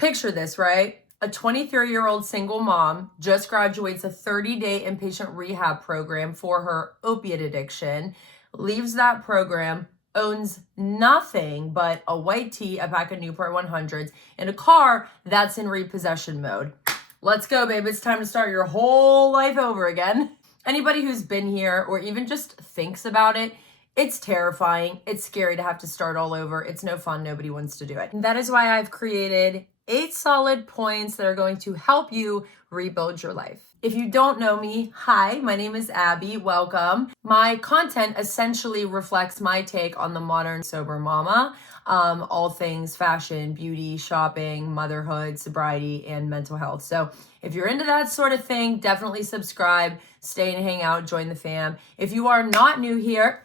Picture this, right? A 23-year-old single mom just graduates a 30-day inpatient rehab program for her opiate addiction, leaves that program, owns nothing but a white tee, a pack of Newport 100s, and a car that's in repossession mode. Let's go, babe. It's time to start your whole life over again. Anybody who's been here or even just thinks about it, it's terrifying. It's scary to have to start all over. It's no fun. Nobody wants to do it. And that is why I've created 8 solid points that are going to help you rebuild your life. If you don't know me, hi, my name is Abby. Welcome. My content essentially reflects my take on the modern sober mama, all things fashion, beauty, shopping, motherhood, sobriety, and mental health. So if you're into that sort of thing, definitely subscribe, stay and hang out, join the fam. If you are not new here,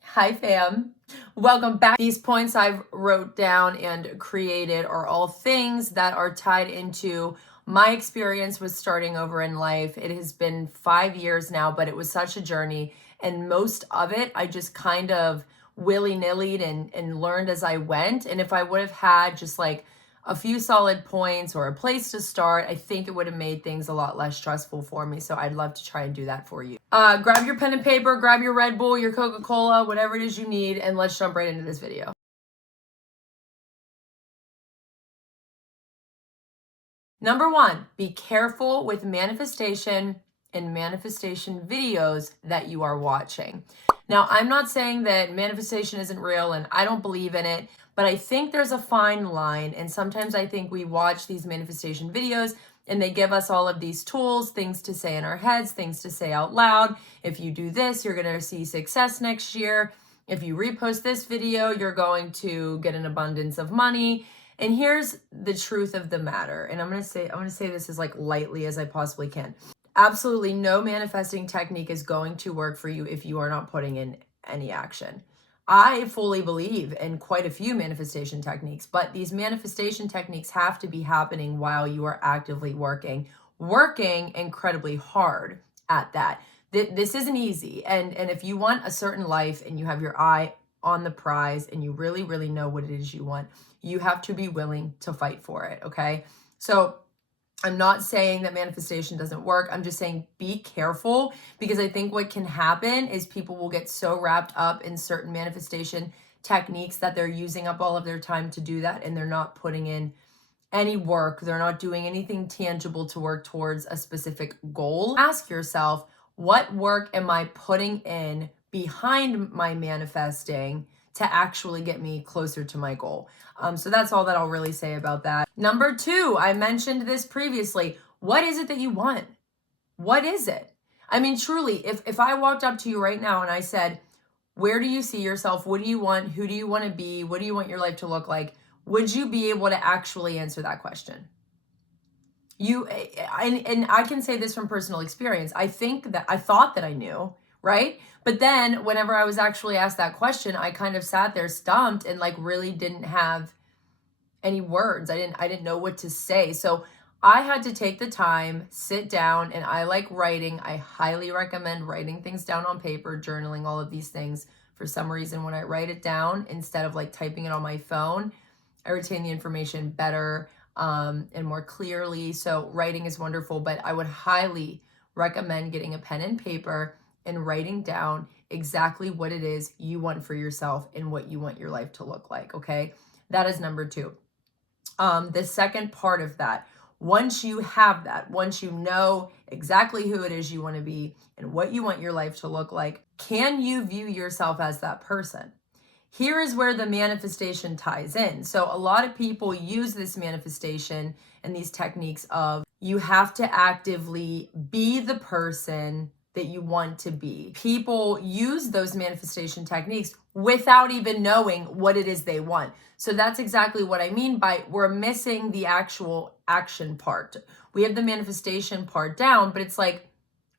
hi fam. Welcome back. These points I've wrote down and created are all things that are tied into my experience with starting over in life. It has been 5 years now, but it was such a journey. And most of it, I just kind of willy-nillied and learned as I went. And if I would have had just like a few solid points or a place to start, I think it would have made things a lot less stressful for me. So I'd love to try and do that for you. Grab your pen and paper, grab your Red Bull, your Coca-Cola, whatever it is you need, and let's jump right into this video. Number 1, be careful with manifestation and manifestation videos that you are watching. Now, I'm not saying that manifestation isn't real and I don't believe in it, but I think there's a fine line. And sometimes I think we watch these manifestation videos and they give us all of these tools, things to say in our heads, things to say out loud. If you do this, you're going to see success next year. If you repost this video, you're going to get an abundance of money. And here's the truth of the matter. And I'm going to say this as like lightly as I possibly can. Absolutely no manifesting technique is going to work for you if you are not putting in any action. I fully believe in quite a few manifestation techniques, but these manifestation techniques have to be happening while you are actively working incredibly hard at that. This isn't easy. And if you want a certain life and you have your eye on the prize and you really, really know what it is you want, you have to be willing to fight for it, okay? So I'm not saying that manifestation doesn't work. I'm just saying be careful, because I think what can happen is people will get so wrapped up in certain manifestation techniques that they're using up all of their time to do that, and they're not putting in any work. They're not doing anything tangible to work towards a specific goal. Ask yourself, what work am I putting in behind my manifesting to actually get me closer to my goal? So that's all that I'll really say about that. Number 2, I mentioned this previously. What is it that you want? What is it? I mean, truly, if I walked up to you right now and I said, where do you see yourself? What do you want? Who do you want to be? What do you want your life to look like? Would you be able to actually answer that question? And I can say this from personal experience. I thought that I knew, right? But then whenever I was actually asked that question, I kind of sat there stumped and like really didn't have any words. I didn't know what to say. So I had to take the time, sit down, and I like writing. I highly recommend writing things down on paper, journaling, all of these things. For some reason, when I write it down, instead of like typing it on my phone, I retain the information better and more clearly. So writing is wonderful, but I would highly recommend getting a pen and paper and writing down exactly what it is you want for yourself and what you want your life to look like, okay? That is number 2. The second part of that, once you have that, once you know exactly who it is you want to be and what you want your life to look like, can you view yourself as that person? Here is where the manifestation ties in. So a lot of people use this manifestation and these techniques of you have to actively be the person that you want to be. People use those manifestation techniques without even knowing what it is they want. So that's exactly what I mean by we're missing the actual action part. We have the manifestation part down, but it's like,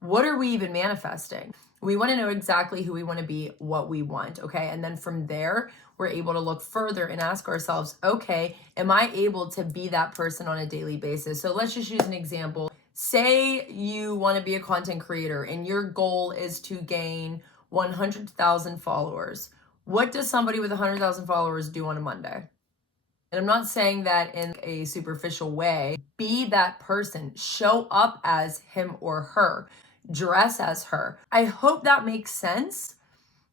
what are we even manifesting? We want to know exactly who we want to be, what we want, okay? And then from there, we're able to look further and ask ourselves, okay, am I able to be that person on a daily basis? So let's just use an example. Say you want to be a content creator and your goal is to gain 100,000 followers. What does somebody with 100,000 followers do on a Monday? And I'm not saying that in a superficial way. Be that person. Show up as him or her. Dress as her. I hope that makes sense.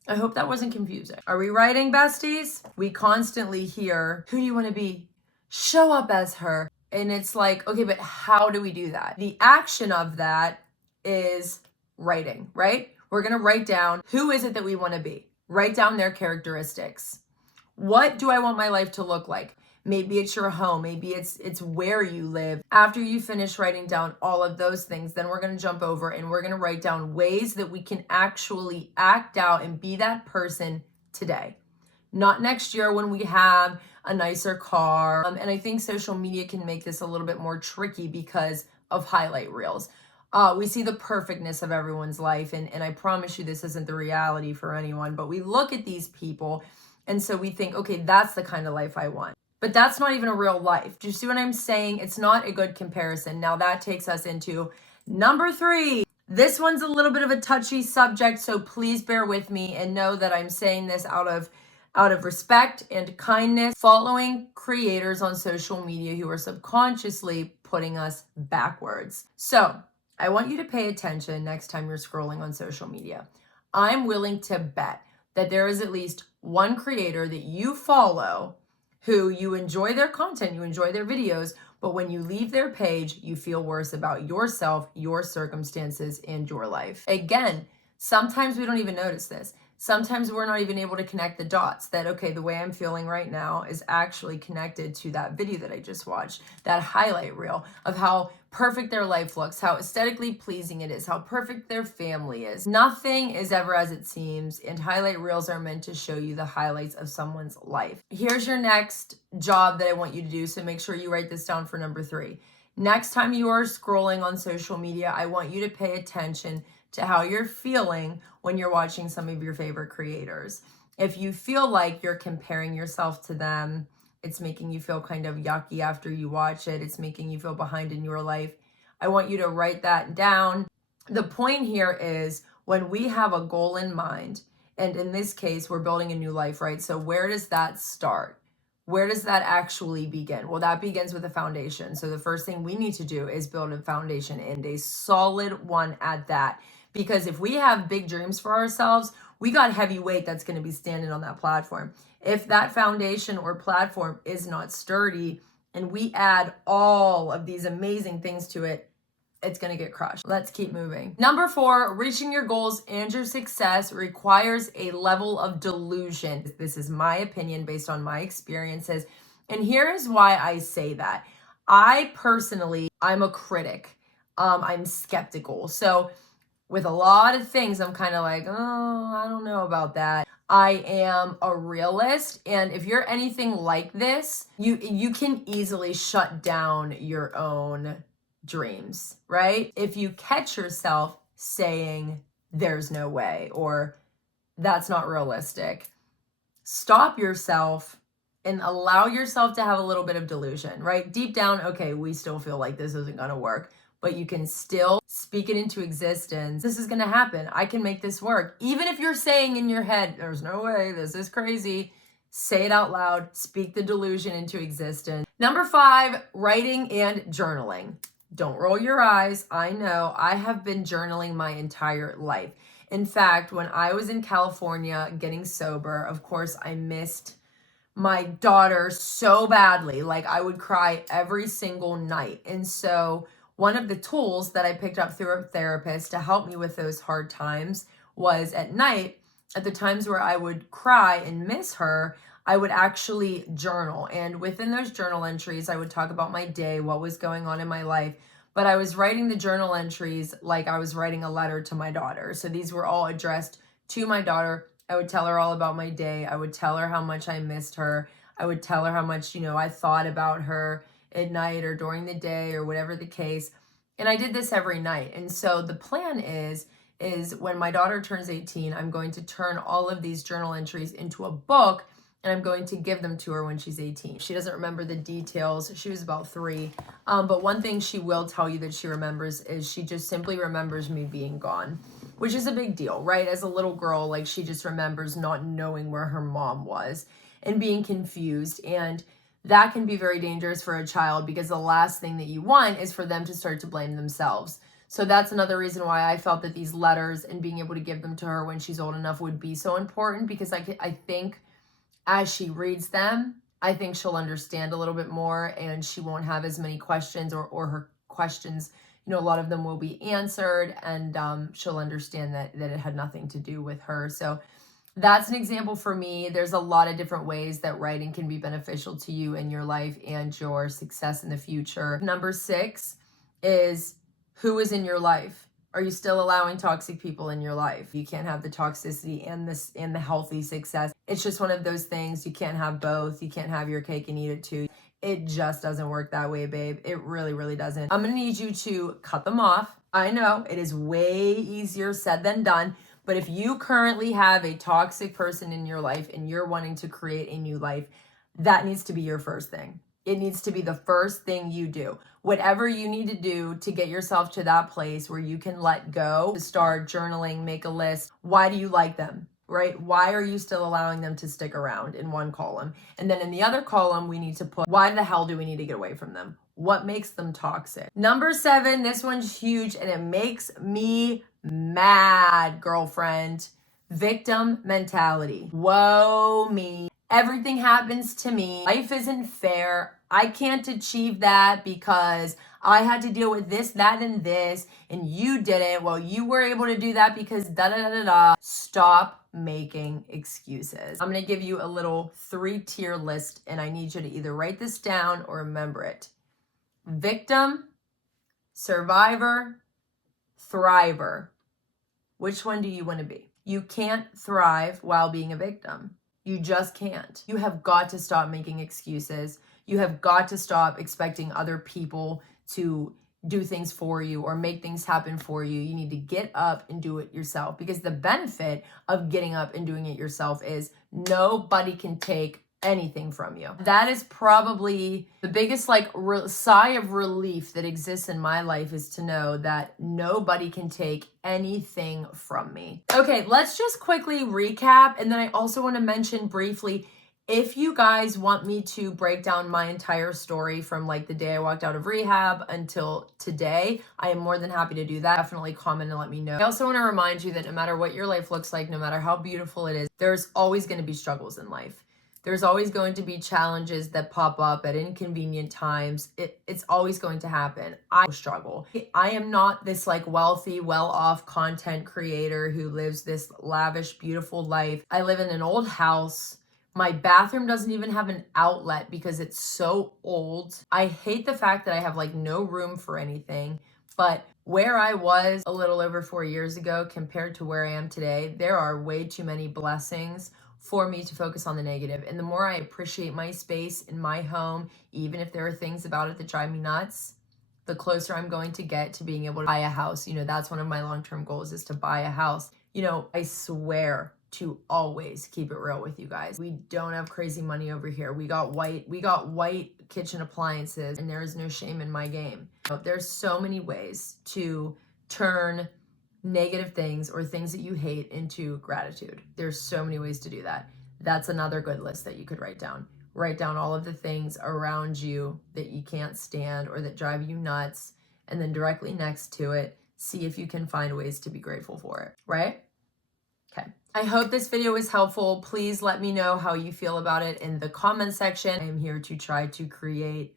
I hope that wasn't confusing. Are we writing, besties? We constantly hear, who do you want to be? Show up as her. And it's like, okay, but how do we do that? The action of that is writing, right? We're going to write down, who is it that we want to be? Write down their characteristics. What do I want my life to look like? Maybe it's your home. Maybe it's where you live. After you finish writing down all of those things, then we're going to jump over and we're going to write down ways that we can actually act out and be that person today. Not next year when we have a nicer car. And I think social media can make this a little bit more tricky because of highlight reels. We see the perfectness of everyone's life. And I promise you this isn't the reality for anyone. But we look at these people and so we think, okay, that's the kind of life I want. But that's not even a real life. Do you see what I'm saying? It's not a good comparison. Now that takes us into number 3. This one's a little bit of a touchy subject, so please bear with me and know that I'm saying this out of respect and kindness. Following creators on social media who are subconsciously putting us backwards. So I want you to pay attention next time you're scrolling on social media. I'm willing to bet that there is at least one creator that you follow who you enjoy their content, you enjoy their videos, but when you leave their page, you feel worse about yourself, your circumstances, and your life. Again, sometimes we don't even notice this. Sometimes we're not even able to connect the dots that, okay, the way I'm feeling right now is actually connected to that video that I just watched, that highlight reel of how perfect their life looks, how aesthetically pleasing it is, how perfect their family is. Nothing is ever as it seems, and highlight reels are meant to show you the highlights of someone's life. Here's your next job that I want you to do, so make sure you write this down for number 3. Next time you are scrolling on social media, I want you to pay attention to how you're feeling when you're watching some of your favorite creators. If you feel like you're comparing yourself to them, it's making you feel kind of yucky after you watch it, it's making you feel behind in your life, I want you to write that down. The point here is when we have a goal in mind, and in this case, we're building a new life, right? So where does that start? Where does that actually begin? Well, that begins with a foundation. So the first thing we need to do is build a foundation, and a solid one at that. Because if we have big dreams for ourselves, we got heavy weight that's going to be standing on that platform. If that foundation or platform is not sturdy and we add all of these amazing things to it, it's going to get crushed. Let's keep moving. Number 4, reaching your goals and your success requires a level of delusion. This is my opinion based on my experiences. And here is why I say that. I personally, I'm a critic. I'm skeptical. So with a lot of things, I'm kind of like, oh, I don't know about that. I am a realist, and if you're anything like this, you can easily shut down your own dreams, right? If you catch yourself saying there's no way or that's not realistic, stop yourself and allow yourself to have a little bit of delusion, right? Deep down, okay, we still feel like this isn't going to work, but you can still speak it into existence. This is going to happen. I can make this work. Even if you're saying in your head, there's no way, this is crazy, say it out loud, speak the delusion into existence. Number 5, writing and journaling. Don't roll your eyes. I know I have been journaling my entire life. In fact, when I was in California getting sober, of course, I missed my daughter so badly. Like I would cry every single night. And so one of the tools that I picked up through a therapist to help me with those hard times was at night, at the times where I would cry and miss her, I would actually journal. And within those journal entries, I would talk about my day, what was going on in my life. But I was writing the journal entries like I was writing a letter to my daughter. So these were all addressed to my daughter. I would tell her all about my day. I would tell her how much I missed her. I would tell her how much, I thought about her at night or during the day or whatever the case. And I did this every night. And so the plan is when my daughter turns 18, I'm going to turn all of these journal entries into a book, and I'm going to give them to her when she's 18. She doesn't remember the details. She was about 3. But one thing she will tell you that she remembers is she just simply remembers me being gone, which is a big deal, right? As a little girl, like she just remembers not knowing where her mom was and being confused. And that can be very dangerous for a child, because the last thing that you want is for them to start to blame themselves. So that's another reason why I felt that these letters and being able to give them to her when she's old enough would be so important, because I think as she reads them, I think she'll understand a little bit more, and she won't have as many questions, or her questions, a lot of them will be answered, and she'll understand that it had nothing to do with her. So that's an example for me. There's a lot of different ways that writing can be beneficial to you in your life and your success in the future. Number 6 is, who is in your life? Are you still allowing toxic people in your life? You can't have the toxicity and the healthy success. It's just one of those things. You can't have both. You can't have your cake and eat it too. It just doesn't work that way, babe. It really, really doesn't. I'm gonna need you to cut them off. I know it is way easier said than done, but if you currently have a toxic person in your life and you're wanting to create a new life, that needs to be your first thing. It needs to be the first thing you do. Whatever you need to do to get yourself to that place where you can let go, start journaling, make a list. Why do you like them, right? Why are you still allowing them to stick around, in one column? And then in the other column, we need to put, why the hell do we need to get away from them? What makes them toxic? Number 7, this one's huge and it makes me mad, girlfriend. Victim mentality. Whoa me. Everything happens to me. Life isn't fair. I can't achieve that because I had to deal with this, that, and this, and you didn't. Well, you were able to do that because da da da da da. Stop making excuses. I'm gonna give you a little 3-tier list, and I need you to either write this down or remember it. Victim, survivor, thriver. Which one do you want to be? You can't thrive while being a victim. You just can't. You have got to stop making excuses. You have got to stop expecting other people to do things for you or make things happen for you. You need to get up and do it yourself, because the benefit of getting up and doing it yourself is nobody can take anything from you. That is probably the biggest sigh of relief that exists in my life, is to know that nobody can take anything from me. Okay, let's just quickly recap, and then I also want to mention briefly, if you guys want me to break down my entire story from the day I walked out of rehab until today, I am more than happy to do that. Definitely comment and let me know. I also want to remind you that no matter what your life looks like, no matter how beautiful it is, there's always going to be struggles in life. There's always going to be challenges that pop up at inconvenient times. It's always going to happen. I struggle. I am not this wealthy, well-off content creator who lives this lavish, beautiful life. I live in an old house. My bathroom doesn't even have an outlet because it's so old. I hate the fact that I have no room for anything. But where I was a little over 4 years ago compared to where I am today, there are way too many blessings for me to focus on the negative. And the more I appreciate my space in my home, even if there are things about it that drive me nuts, the closer I'm going to get to being able to buy a house. That's one of my long-term goals, is to buy a house. I swear to always keep it real with you guys. We don't have crazy money over here. We got white kitchen appliances, and there is no shame in my game. There's so many ways to turn negative things or things that you hate into gratitude. There's so many ways to do that. That's another good list that you could write down. Write down all of the things around you that you can't stand or that drive you nuts, and then directly next to it, see if you can find ways to be grateful for it, right? Okay. I hope this video was helpful. Please let me know how you feel about it in the comment section. I am here to try to create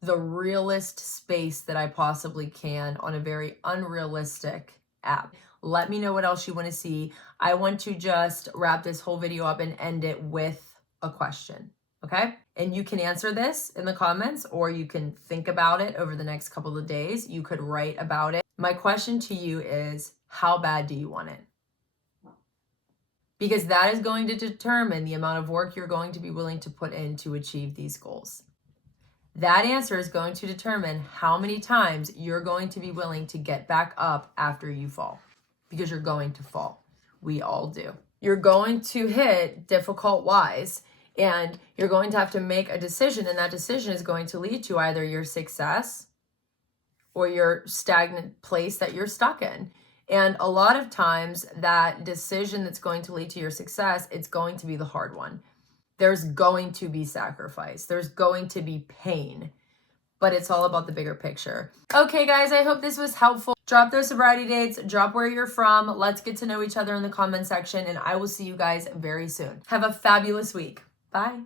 the realist space that I possibly can on a very unrealistic app. Let me know what else you want to see. I want to just wrap this whole video up and end it with a question, okay? And you can answer this in the comments, or you can think about it over the next couple of days. You could write about it. My question to you is, how bad do you want it? Because that is going to determine the amount of work you're going to be willing to put in to achieve these goals. That answer is going to determine how many times you're going to be willing to get back up after you fall, because you're going to fall. We all do. You're going to hit difficult Ys, and you're going to have to make a decision, and that decision is going to lead to either your success or your stagnant place that you're stuck in. And a lot of times that decision that's going to lead to your success, it's going to be the hard one. there's going to be sacrifice. There's going to be pain, but it's all about the bigger picture. Okay, guys, I hope this was helpful. Drop those sobriety dates, drop where you're from. Let's get to know each other in the comment section, and I will see you guys very soon. Have a fabulous week. Bye.